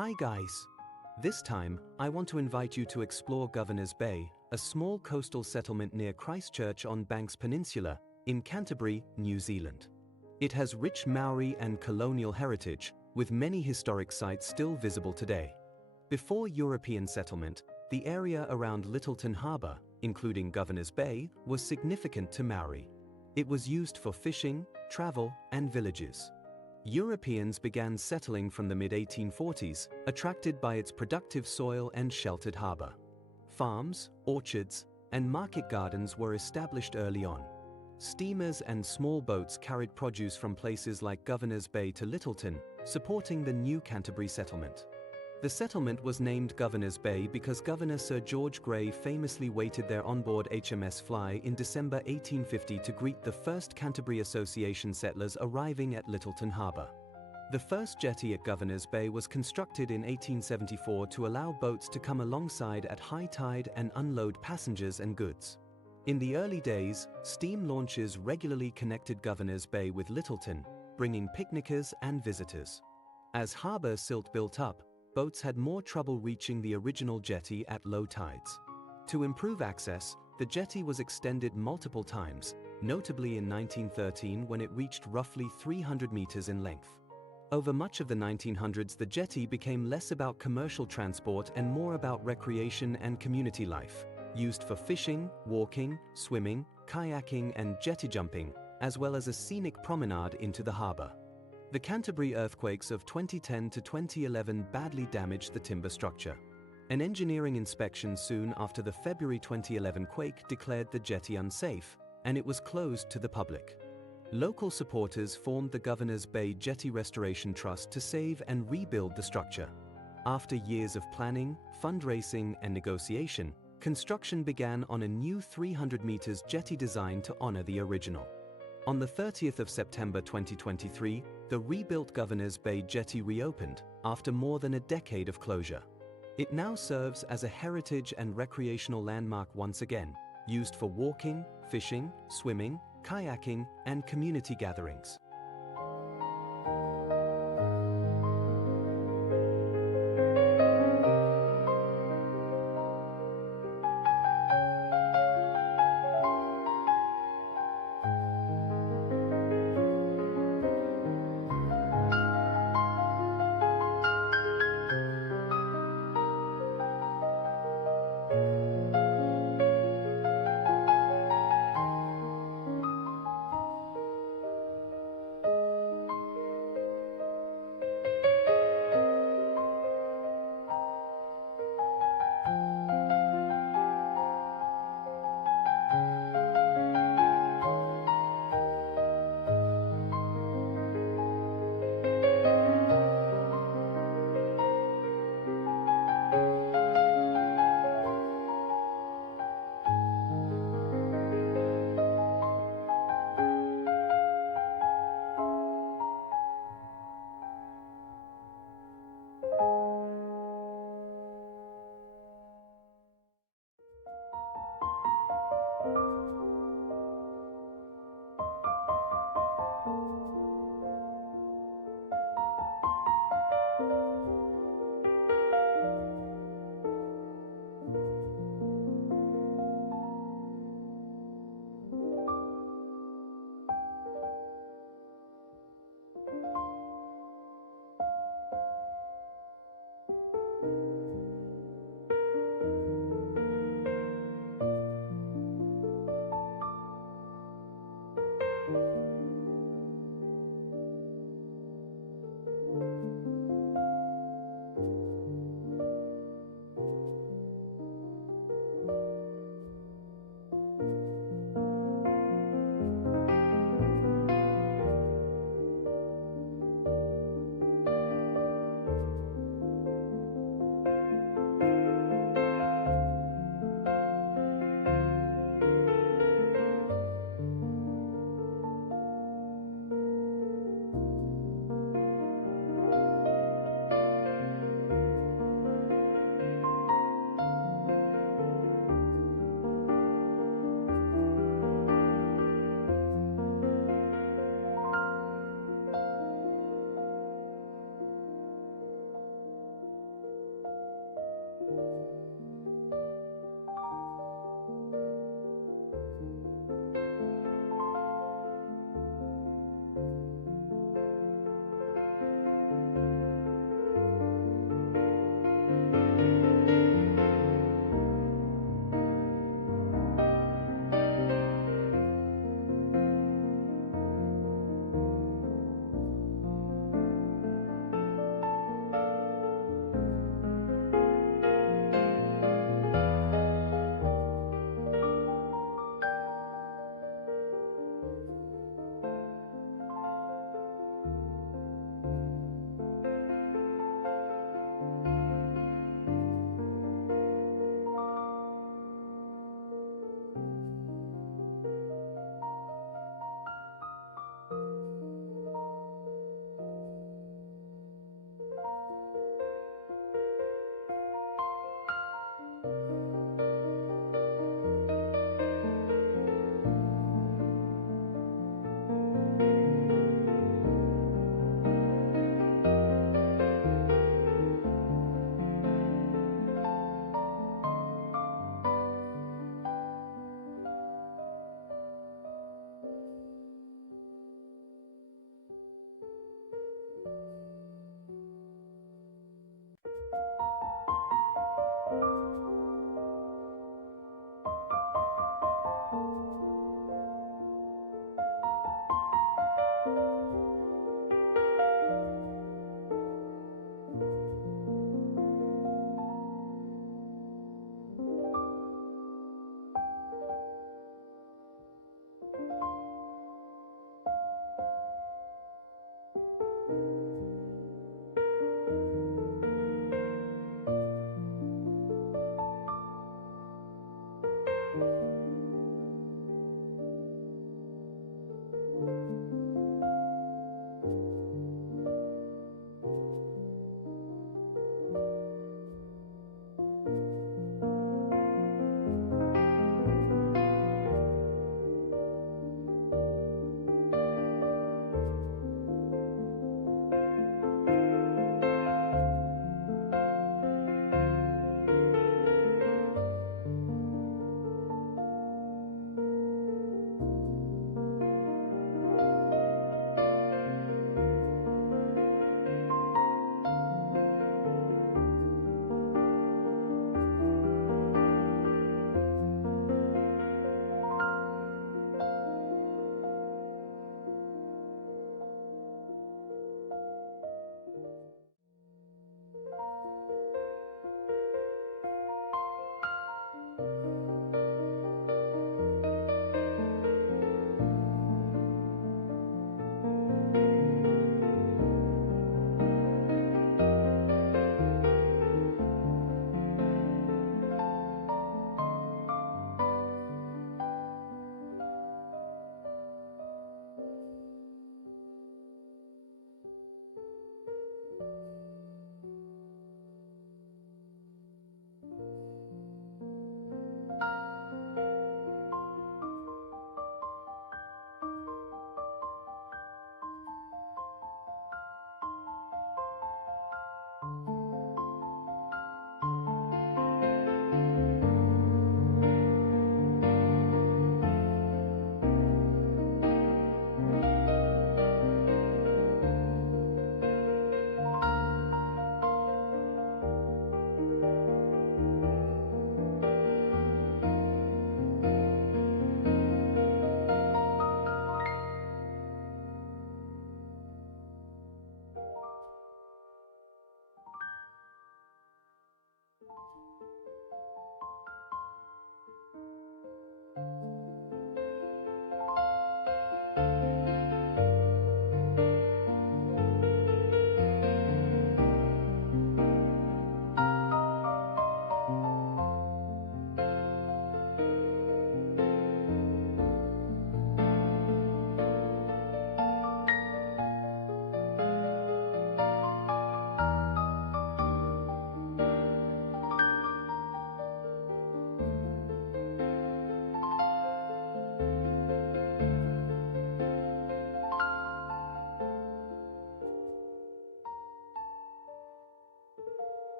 Hi guys! This time, I want to invite you to explore Governor's Bay, a small coastal settlement near Christchurch on Banks Peninsula, in Canterbury, New Zealand. It has rich Maori and colonial heritage, with many historic sites still visible today. Before European settlement, the area around Lyttelton Harbour, including Governor's Bay, was significant to Maori. It was used for fishing, travel, and villages. Europeans began settling from the mid-1840s, attracted by its productive soil and sheltered harbour. Farms, orchards, and market gardens were established early on. Steamers and small boats carried produce from places like Governor's Bay to Lyttelton, supporting the new Canterbury settlement. The settlement was named Governor's Bay because Governor Sir George Grey famously waited there on board HMS Fly in December 1850 to greet the first Canterbury Association settlers arriving at Lyttelton Harbour. The first jetty at Governor's Bay was constructed in 1874 to allow boats to come alongside at high tide and unload passengers and goods. In the early days, steam launches regularly connected Governor's Bay with Lyttelton, bringing picnickers and visitors. As harbour silt built up, boats had more trouble reaching the original jetty at low tides. To improve access, the jetty was extended multiple times, notably in 1913 when it reached roughly 300 meters in length. Over much of the 1900s, the jetty became less about commercial transport and more about recreation and community life, used for fishing, walking, swimming, kayaking, and jetty jumping, as well as a scenic promenade into the harbour. The Canterbury earthquakes of 2010 to 2011 badly damaged the timber structure. An engineering inspection soon after the February 2011 quake declared the jetty unsafe, and it was closed to the public. Local supporters formed the Governor's Bay Jetty Restoration Trust to save and rebuild the structure. After years of planning, fundraising, and negotiation, construction began on a new 300 meters jetty design to honor the original. On the 30th of September 2023, the rebuilt Governor's Bay jetty reopened, after more than a decade of closure. It now serves as a heritage and recreational landmark once again, used for walking, fishing, swimming, kayaking, and community gatherings.